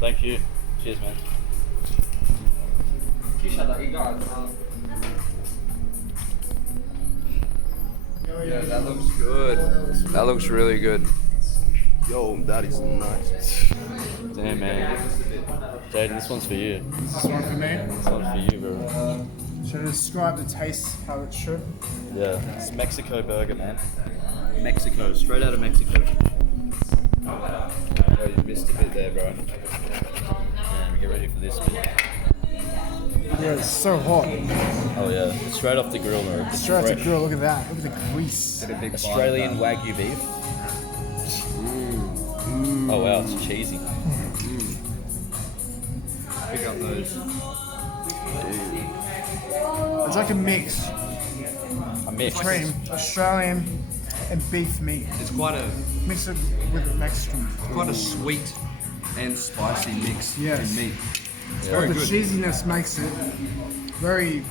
Thank you. Cheers, man. Yeah, that looks good. That looks really good. Yo, that is nice. Damn, man. Jaden, this one's for you. This one for me. This one's for you, bro. Should I describe the taste how it should? Yeah, it's Mexico burger, man. Mexico, straight out of Mexico. Oh, you missed a bit there, bro. Man, get ready for this bit. Yeah, it's so hot. Oh yeah, it's straight off the grill, bro. It's Straight off the fresh. grill, look at that. Look at the grease. Australian Wagyu beef. Oh wow, it's cheesy. Pick up those. It's like a mix A mix. between Australian and beef meat. It's quite Mix it with Mexican. a sweet and spicy mix Yes. in meat. It's But very the good. cheesiness makes it very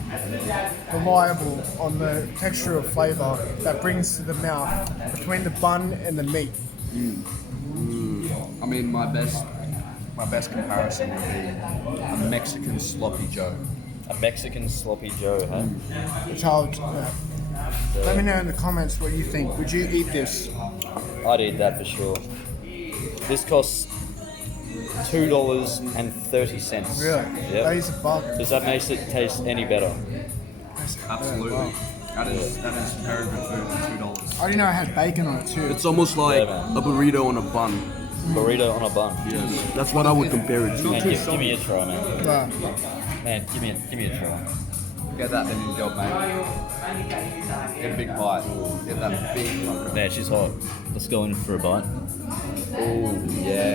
reliable on the texture of flavour that brings to the mouth between the bun and the meat. I mean, my best comparison would be a Mexican sloppy Joe. A Mexican sloppy Joe, huh? Which let me know in the comments what you think. Would you eat this? I'd eat that for sure. This costs $2.30. Really? Yep. That is a bargain. Does that make it taste any better? Absolutely. That is very good food for $2. I didn't know it had bacon on it too. It's almost like Yeah, man. a burrito on a bun. Burrito on a bun. Yes, that's what I would compare it to. Man, give me a try, man. Yeah. Man, give me a try. Get that then you go, mate. Get a big bite. Get that big fucking. Man, she's hot. Let's go in for a bite. Oh yeah.